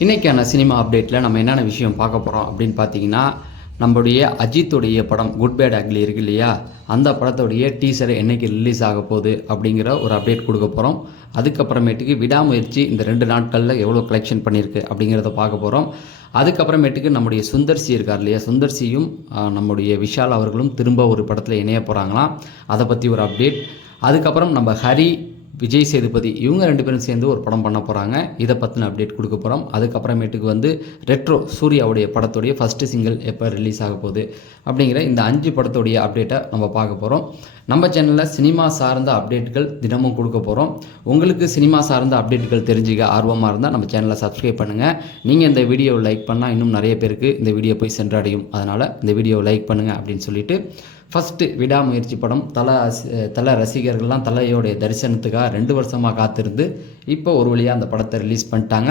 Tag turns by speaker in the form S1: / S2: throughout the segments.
S1: இன்றைக்கான சினிமா அப்டேட்டில் நம்ம என்னென்ன விஷயம் பார்க்க போகிறோம் அப்படின்னு பார்த்தீங்கன்னா நம்மளுடைய அஜித்துடைய படம் குட் பேட் அக்லி இருக்கு இல்லையா? அந்த படத்துடைய டீசர் என்னைக்கு ரிலீஸ் ஆக போகுது அப்படிங்கிற ஒரு அப்டேட் கொடுக்க போகிறோம் அதுக்கப்புறமேட்டுக்கு விடாமுயற்சி இந்த ரெண்டு நாட்களில் எவ்வளோ கலெக்ஷன் பண்ணியிருக்கு அப்படிங்கிறத பார்க்க போகிறோம் அதுக்கப்புறமேட்டுக்கு நம்முடைய சுந்தர்சி இருக்கார் இல்லையா? சுந்தர்சியும் நம்முடைய விஷால் அவர்களும் திரும்ப ஒரு படத்தில் இணைய போகிறாங்களாம் அதை பற்றி ஒரு அப்டேட் அதுக்கப்புறம் நம்ம ஹரி விஜய் சேதுபதி இவங்க ரெண்டு பேரும் சேர்ந்து ஒரு படம் பண்ண போகிறாங்க இதை பற்றின அப்டேட் கொடுக்க போகிறோம் அதுக்கப்புறமேட்டுக்கு வந்து ரெட்ரோ சூர்யாவுடைய படத்துடைய ஃபஸ்ட்டு சிங்கிள் எப்போ ரிலீஸ் ஆக போகுது அப்படிங்கிற இந்த அஞ்சு படத்துடைய அப்டேட்டை நம்ம பார்க்க போகிறோம் நம்ம சேனலில் சினிமா சார்ந்த அப்டேட்டுகள் தினமும் கொடுக்க போகிறோம் உங்களுக்கு சினிமா சார்ந்த அப்டேட்டுகள் தெரிஞ்சுக்க ஆர்வமாக இருந்தால் நம்ம சேனலை சப்ஸ்கிரைப் பண்ணுங்கள் நீங்கள் இந்த வீடியோவை லைக் பண்ணால் இன்னும் நிறைய பேருக்கு இந்த வீடியோ போய் சென்றடையும். அதனால் இந்த வீடியோவை லைக் பண்ணுங்கள் அப்படின்னு சொல்லிட்டு ஃபஸ்ட்டு விடாமுயற்சி படம் தல தலை தல ரசிகர்கள்லாம் தலையோடைய தரிசனத்துக்காக ரெண்டு வருஷமாக காத்திருந்து இப்போ ஒரு வழியாக அந்த படத்தை ரிலீஸ் பண்ணிட்டாங்க.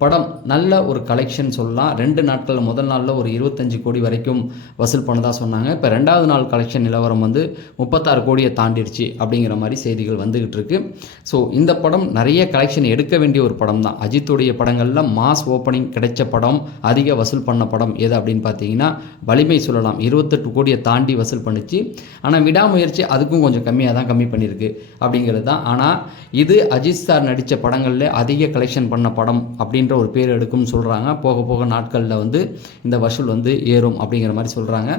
S1: படம் நல்ல ஒரு கலெக்ஷன் சொல்லலாம். ரெண்டு நாட்கள் முதல் நாளில் ஒரு இருபத்தஞ்சு கோடி வரைக்கும் வசூல் பண்ணதா சொன்னாங்க. இப்போ ரெண்டாவது நாள் கலெக்ஷன் நிலவரம் வந்து முப்பத்தாறு கோடியை தாண்டிடுச்சு அப்படிங்கிற மாதிரி செய்திகள் வந்துகிட்டு இருக்கு. ஸோ இந்த படம் நிறைய கலெக்ஷன் எடுக்க வேண்டிய ஒரு படம் தான். அஜித்துடைய படங்களில் மாஸ் ஓப்பனிங் கிடைச்ச படம் அதிக வசூல் பண்ண படம் எது அப்படின்னு பார்த்தீங்கன்னா வலிமை சொல்லலாம். இருபத்தெட்டு கோடியை தாண்டி வசூல் பண்ணுச்சு. ஆனால் விடாமுயற்சி அதுக்கும் கொஞ்சம் கம்மியாக தான் கம்மி பண்ணியிருக்கு அப்படிங்கிறது தான். ஆனால் இது அஜித் சார் நடித்த படங்களில் அதிக கலெக்ஷன் பண்ண படம் அப்படின்னு அப்படின்ற ஒரு பேர் எடுக்கும்னு சொல்கிறாங்க போக போக நாட்களில் வந்து இந்த வசூல் வந்து ஏறும் அப்படிங்கிற மாதிரி சொல்கிறாங்க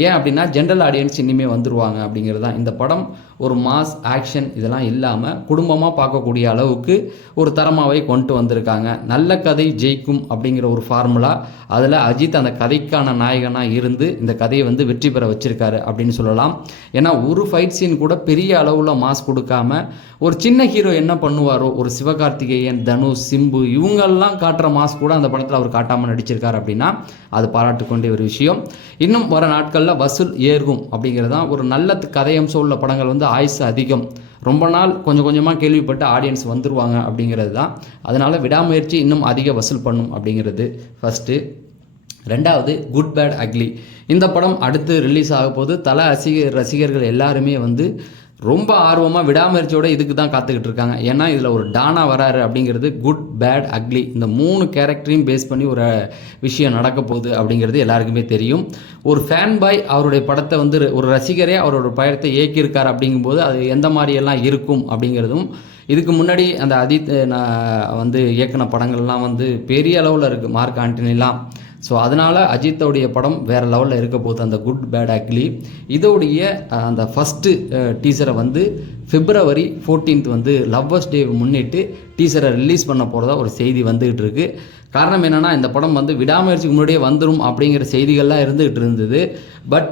S1: ஏன் அப்படின்னா ஜென்ரல் ஆடியன்ஸ் இனிமேல் வந்துருவாங்க அப்படிங்கிறது தான் இந்த படம் ஒரு மாஸ் ஆக்ஷன் இதெல்லாம் இல்லாமல் குடும்பமாக பார்க்கக்கூடிய அளவுக்கு ஒரு தரமாகவே கொண்டு வந்திருக்காங்க. நல்ல கதை ஜெயிக்கும் அப்படிங்கிற ஒரு ஃபார்முலா அதில் அஜித் அந்த கதைக்கான நாயகனாக இருந்து இந்த கதையை வந்து வெற்றி பெற வச்சிருக்காரு அப்படின்னு சொல்லலாம். ஏன்னா ஒரு ஃபைட் சீன் கூட பெரிய அளவில் மாஸ் கொடுக்காம ஒரு சின்ன ஹீரோ என்ன பண்ணுவாரோ ஒரு சிவகார்த்திகேயன் தனுஷ் சிம்பு இவங்கெல்லாம் காட்டுற மாஸ் கூட அந்த படத்தில் அவர் காட்டாமல் நடிச்சிருக்காரு அப்படின்னா அது பாராட்டுக்கொண்டே ஒரு விஷயம். இன்னும் வர நாட்களில் வசூல் ஏறும் அப்படிங்கிறது தான் ஒரு நல்ல கதையம்சம் உள்ள படங்கள் வந்து ஆயுசு அதிகம். ரொம்ப நாள் கொஞ்சம் கொஞ்சமாக கேள்விப்பட்டு ஆடியன்ஸ் வந்துடுவாங்க அப்படிங்கிறது தான். அதனால் விடாமுயற்சி இன்னும் அதிக வசூல் பண்ணும் அப்படிங்கிறது ஃபஸ்ட்டு ரெண்டாவது குட் பேட் அக்லி இந்த படம் அடுத்து ரிலீஸ் ஆக போது தல ரசிகர் ரசிகர்கள் எல்லாருமே வந்து ரொம்ப ஆர்வமாக விடாமுயற்சியோட இதுக்கு தான் காத்துக்கிட்டு இருக்காங்க. ஏன்னா இதில் ஒரு டானா வராரு அப்படிங்கிறது குட் பேட் அக்லி இந்த மூணு கேரக்டரையும் பேஸ் பண்ணி ஒரு விஷயம் நடக்க போகுது அப்படிங்கிறது எல்லாருக்குமே தெரியும். ஒரு ஃபேன் பாய் அவருடைய படத்தை வந்து ஒரு ரசிகரே அவரோட படத்தை இயக்கியிருக்கார் அப்படிங்கும்போது அது எந்த மாதிரியெல்லாம் இருக்கும் அப்படிங்கிறதும் இதுக்கு முன்னாடி அந்த அதித் நான் வந்து இயக்குன படங்கள்லாம் வந்து பெரிய அளவில் இருக்குது மார்க் ஆண்டனிலாம். ஸோ அதனால் அஜித்தோடைய படம் வேறு லெவலில் இருக்க போகுது அந்த குட் பேட் அக்லி இதோடைய அந்த ஃபஸ்ட்டு டீசரை வந்து பிப்ரவரி 14th வந்து லவ்வர்ஸ் டே முன்னிட்டு டீசரை ரிலீஸ் பண்ண போகிறதா ஒரு செய்தி வந்துகிட்டு இருக்கு. காரணம் என்னென்னா இந்த படம் வந்து விடாமுயற்சிக்கு முன்னாடியே வந்துடும் அப்படிங்கிற செய்திகள்லாம் இருந்துகிட்டு இருந்தது. பட்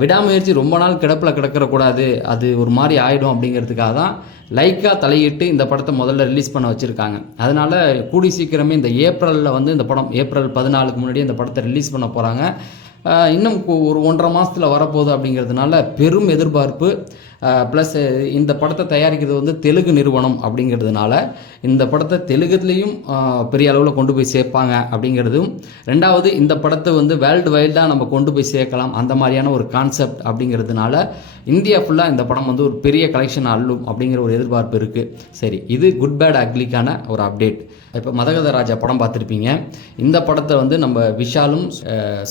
S1: விடாமுயற்சி ரொம்ப நாள் கிடப்பில் கிடக்கிறக்கூடாது. அது ஒரு மாதிரி ஆகிடும் அப்படிங்கிறதுக்காக தான் லைக்காக தலையிட்டு இந்த படத்தை முதல்ல ரிலீஸ் பண்ண வச்சுருக்காங்க. அதனால் கூடி சீக்கிரமே இந்த ஏப்ரலில் வந்து இந்த படம் ஏப்ரல் பதினாலுக்கு முன்னாடி இந்த படத்தை ரிலீஸ் பண்ண போகிறாங்க இன்னும் ஒரு ஒன்றரை மாதத்தில் வரப்போகுது அப்படிங்கிறதுனால பெரும் எதிர்பார்ப்பு. ப்ளஸ் இந்த படத்தை தயாரிக்கிறது வந்து தெலுங்கு நிறுவனம் அப்படிங்கிறதுனால இந்த படத்தை தெலுங்குலேயும் பெரிய அளவில் கொண்டு போய் சேர்ப்பாங்க அப்படிங்கிறதும். ரெண்டாவது இந்த படத்தை வந்து வேர்ல்டு வைல்டாக நம்ம கொண்டு போய் சேர்க்கலாம். அந்த மாதிரியான ஒரு கான்செப்ட் அப்படிங்கிறதுனால இந்தியா ஃபுல்லாக இந்த படம் வந்து ஒரு பெரிய கலெக்ஷன் அள்ளும் அப்படிங்கிற ஒரு எதிர்பார்ப்பு இருக்குது சரி இது குட் பேட் அக்லிக்கான ஒரு அப்டேட் இப்போ மதகத ராஜா படம் பார்த்துருப்பீங்க. இந்த படத்தை வந்து நம்ம விஷாலும்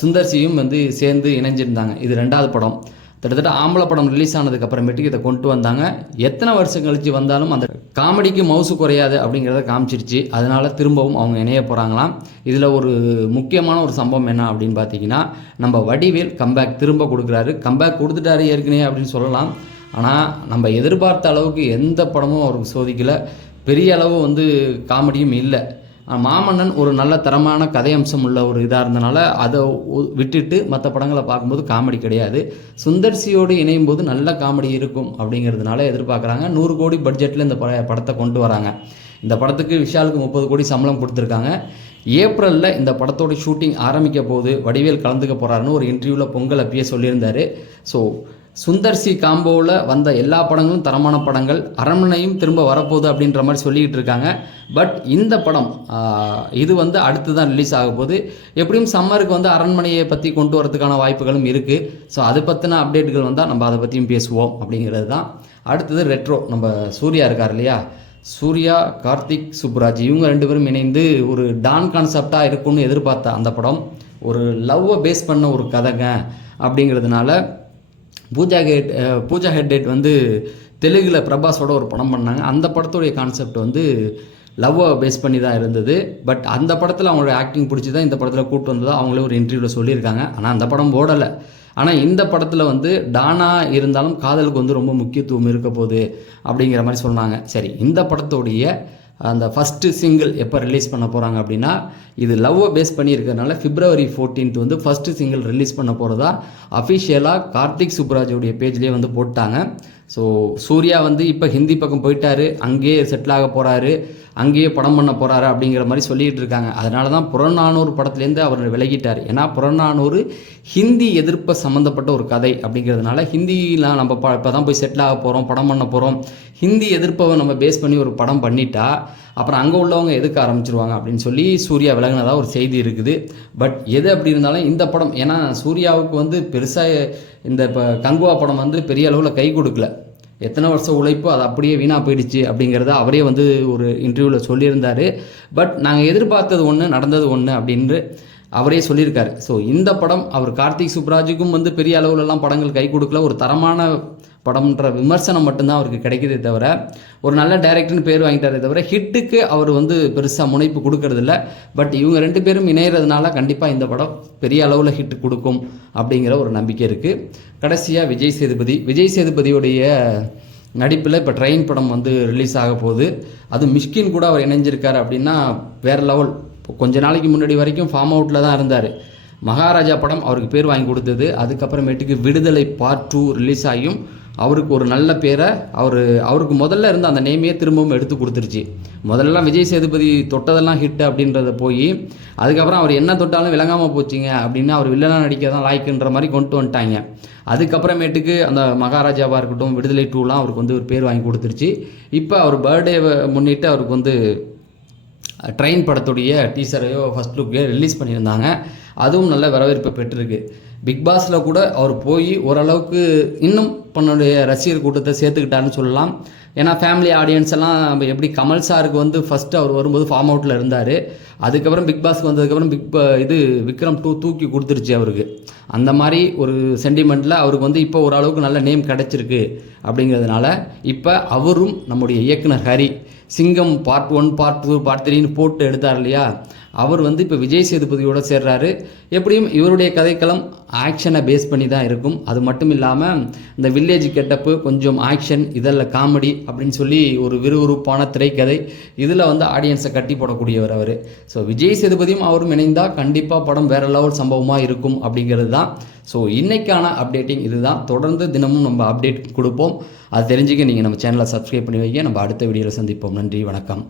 S1: சுந்தர்சியும் வந்து சேர்ந்து இணைஞ்சிருந்தாங்க. இது ரெண்டாவது படம். கிட்டத்தட்ட ஆம்பளை படம் ரிலீஸ் ஆனதுக்கு அப்புறமேட்டுக்கு இதை கொண்டு வந்தாங்க. எத்தனை வருஷம் கழித்து வந்தாலும் அந்த காமெடிக்கு மவுசு குறையாது அப்படிங்கிறத காமிச்சிருச்சு. அதனால் திரும்பவும் அவங்க இணைய போகிறாங்களாம் இதில் ஒரு முக்கியமான ஒரு சம்பவம் என்ன அப்படின்னு பார்த்தீங்கன்னா நம்ம வடிவேல் கம்பேக் திரும்ப கொடுக்குறாரு. கம்பேக் கொடுத்துட்டாரு ஏற்கனவே அப்படின்னு சொல்லலாம். ஆனால் நம்ம எதிர்பார்த்த அளவுக்கு எந்த படமும் அவருக்கு சோதிக்கலை. பெரிய அளவு வந்து காமெடியும் இல்லை. மாமன்னன் ஒரு நல்ல தரமான கதையம்சம் உள்ள ஒரு இதாக இருந்தனால அதை விட்டுட்டு மற்ற படங்களை பார்க்கும்போது காமெடி கிடையாது. சுந்தர்சியோடு இணையும் போது நல்ல காமெடி இருக்கும் அப்படிங்கிறதுனால எதிர்பார்க்குறாங்க. நூறு கோடி பட்ஜெட்டில் இந்த பட படத்தை கொண்டு வராங்க. இந்த படத்துக்கு விஷாலுக்கு முப்பது கோடி சம்பளம் கொடுத்துருக்காங்க. ஏப்ரலில் இந்த படத்தோட ஷூட்டிங் ஆரம்பிக்க போது வடிவேல் கலந்துக்க போகிறாருன்னு ஒரு இன்டர்வியூவில் பொங்கல் அப்பயே சொல்லியிருந்தார். ஸோ சுந்தர்சி காம்போவில் வந்த எல்லா படங்களும் தரமான படங்கள். அரண்மனையும் திரும்ப வரப்போகுது அப்படின்ற மாதிரி சொல்லிக்கிட்டு இருக்காங்க. பட் இந்த படம் இது வந்து அடுத்து தான் ரிலீஸ் ஆக போகுது. எப்படியும் சம்மருக்கு வந்து அரண்மனையை பற்றி கொண்டு வரதுக்கான வாய்ப்புகளும் இருக்குது ஸோ அதை பற்றின அப்டேட்டுகள் வந்தால் நம்ம அதை பற்றியும் பேசுவோம் அப்படிங்கிறது தான். அடுத்தது ரெட்ரோ நம்ம சூர்யா இருக்கார் இல்லையா? சூர்யா கார்த்திக் சுப்ராஜ் இவங்க ரெண்டு பேரும் இணைந்து ஒரு டான் கான்செப்டாக இருக்கும்னு எதிர்பார்த்த அந்த படம். ஒரு லவ்வை பேஸ் பண்ண ஒரு கதைங்க அப்படிங்கிறதுனால பூஜா ஹெட் பூஜா ஹெட் வந்து தெலுங்கில் பிரபாஸோட ஒரு படம் பண்ணாங்க. அந்த படத்துடைய கான்செப்ட் வந்து லவ்வை பேஸ் பண்ணி தான் இருந்தது. பட் அந்த படத்தில் அவங்களோட ஆக்டிங் பிடிச்சி தான் இந்த படத்தில் கூட்டு வந்ததா அவங்களே ஒரு இன்டர்வியூவில் சொல்லியிருக்காங்க. ஆனால் அந்த படம் ஓடலை. ஆனால் இந்த படத்தில் வந்து டானா இருந்தாலும் காதலுக்கு வந்து ரொம்ப முக்கியத்துவம் இருக்க போகுது அப்படிங்கிற மாதிரி சொன்னாங்க. சரி இந்த படத்துடைய அந்த ஃபஸ்ட்டு சிங்கிள் எப்போ ரிலீஸ் பண்ண போகிறாங்க அப்படின்னா இது லவ்வை பேஸ் பண்ணி இருக்கிறதுனால பிப்ரவரி 14th வந்து ஃபஸ்ட்டு சிங்கிள் ரிலீஸ் பண்ண போகிறதா அஃபிஷியலாக கார்த்திக் சுப்ராஜோடைய பேஜ்லேயே வந்து போட்டாங்க. ஸோ சூர்யா வந்து இப்போ ஹிந்தி பக்கம் போயிட்டாரு அங்கேயே செட்டில் ஆக போகிறாரு அங்கேயே படம் பண்ண போகிறாரு அப்படிங்கிற மாதிரி சொல்லிகிட்டு இருக்காங்க. அதனால தான் புறநானூறு படத்துலேருந்து அவர் விலகிட்டார். ஏன்னா புறநானூறு ஹிந்தி எதிர்ப்பை சம்மந்தப்பட்ட ஒரு கதை அப்படிங்கிறதுனால ஹிந்திலாம் நம்ம ப இப்போ தான் போய் செட்டில் ஆக போகிறோம் படம் பண்ண போகிறோம் ஹிந்தி எதிர்ப்பை நம்ம பேஸ் பண்ணி ஒரு படம் பண்ணிட்டா அப்புறம் அங்கே உள்ளவங்க எதுக்க ஆரம்பிச்சிருவாங்க அப்படின்னு சொல்லி சூர்யா விலகினதாக ஒரு செய்தி இருக்குது. பட் எது அப்படி இருந்தாலும் இந்த படம் ஏன்னா சூர்யாவுக்கு வந்து பெருசாக இந்த இப்போ கங்குவா படம் வந்து பெரிய அளவில் கை கொடுக்கல. எத்தனை வருஷம் உழைப்பு அது அப்படியே வீணாக போயிடுச்சு அப்படிங்கிறத அவரே வந்து ஒரு இன்டர்வியூவில் சொல்லியிருந்தார். பட் நாங்கள் எதிர்பார்த்தது ஒன்று நடந்தது ஒன்று அப்படின்னு அவரே சொல்லியிருக்காரு. ஸோ இந்த படம் அவர் கார்த்திக் சுப்ராஜுக்கும் வந்து பெரிய அளவுலலாம் படங்கள் கை கொடுக்கல. ஒரு தரமான படம்ன்ற விமர்சனம் மட்டும்தான் அவருக்கு கிடைக்கிறதே தவிர ஒரு நல்ல டைரக்டர்னு பேர் வாங்கிட்டாரே தவிர ஹிட்டுக்கு அவர் வந்து பெருசாக முனைப்பு கொடுக்கறதில்ல. பட் இவங்க ரெண்டு பேரும் இணையறதுனால கண்டிப்பாக இந்த படம் பெரிய அளவில் ஹிட் கொடுக்கும் அப்படிங்கிற ஒரு நம்பிக்கை இருக்குது கடைசியாக விஜய் சேதுபதி. விஜய் சேதுபதியுடைய நடிப்பில் இப்போ ட்ரெயின் படம் வந்து ரிலீஸ் ஆக போகுது. அது மிஷ்கின் கூட அவர் இணைஞ்சிருக்கார் அப்படின்னா வேறு லெவல் கொஞ்ச நாளைக்கு முன்னாடி வரைக்கும் ஃபார்ம் அவுட்டில் தான் இருந்தார். மகாராஜா படம் அவருக்கு பேர் வாங்கி கொடுத்தது. அதுக்கப்புறமேட்டுக்கு விடுதலை பார்ட் டூ ரிலீஸ் ஆகியும் அவருக்கு ஒரு நல்ல பேரை அவர் அவருக்கு முதல்ல இருந்த அந்த நேமையே திரும்பவும் எடுத்து கொடுத்துருச்சு. முதல்லலாம் விஜய் சேதுபதி தொட்டதெல்லாம் ஹிட் அப்படின்றத போய் அதுக்கப்புறம் அவர் என்ன தொட்டாலும் விளங்காமல் போச்சுங்க அப்படின்னு அவர் வில்லனாக நடிக்க தான் லாய்க்குன்ற மாதிரி கொண்டு வந்துட்டாங்க. அதுக்கப்புறமேட்டுக்கு அந்த மகாராஜாவாக இருக்கட்டும் விடுதலை டூலாம் அவருக்கு வந்து ஒரு பேர் வாங்கி கொடுத்துருச்சு. இப்போ அவர் பர்த்டேவை முன்னிட்டு அவருக்கு வந்து ட்ரெயின் படத்துடைய டீசரையோ ஃபஸ்ட் லுக்கையோ ரிலீஸ் பண்ணியிருந்தாங்க. அதுவும் நல்ல வரவேற்பை பெற்றிருக்கு. பிக் பாஸில் கூட அவர் போய் ஓரளவுக்கு இன்னும் தன்னுடைய ரசிகர் கூட்டத்தை சேர்த்துக்கிட்டாருன்னு சொல்லலாம். ஏன்னா ஃபேமிலி ஆடியன்ஸ் எல்லாம் நம்ம எப்படி கமல் சாருக்கு வந்து ஃபஸ்ட்டு அவர் வரும்போது ஃபார்ம் அவுட்டில் இருந்தார். அதுக்கப்புறம் பிக் பாஸ்க்கு வந்ததுக்கப்புறம் பிக் இது விக்ரம் டூ தூக்கி கொடுத்துருச்சு அவருக்கு. அந்த மாதிரி ஒரு சென்டிமெண்ட்டில் அவருக்கு வந்து இப்போ ஓரளவுக்கு நல்ல நேம் கிடச்சிருக்கு அப்படிங்கிறதுனால இப்போ அவரும் நம்முடைய இயக்குனர் Hari Singam part one part two part த்ரீன்னு போட்டு எடுத்தார் இல்லையா? அவர் வந்து இப்போ விஜய் சேதுபதியோடு சேர்றாரு. எப்படியும் இவருடைய கதைக்களம் ஆக்ஷனை பேஸ் பண்ணி தான் இருக்கும். அது மட்டும் இல்லாமல் இந்த வில்லேஜ் கெட்டப்பு கொஞ்சம் ஆக்ஷன் இதெல்லாம் காமெடி அப்படின்னு சொல்லி ஒரு விறுவிறுப்பான திரைக்கதை. இதில் வந்து ஆடியன்ஸை கட்டி போடக்கூடியவர் அவர். ஸோ விஜய் சேதுபதியும் அவரும் இணைந்தால் கண்டிப்பாக படம் வேறு லெவல் சம்பவமாக இருக்கும் அப்படிங்கிறது தான் ஸோ இன்றைக்கான அப்டேட்டிங் இதுதான். தொடர்ந்து தினமும் நம்ம அப்டேட் கொடுப்போம். அது தெரிஞ்சுக்க நீங்கள் நம்ம சேனலை சப்ஸ்கிரைப் பண்ணி வைக்க நம்ம அடுத்த வீடியோவில் சந்திப்போம். நன்றி வணக்கம்.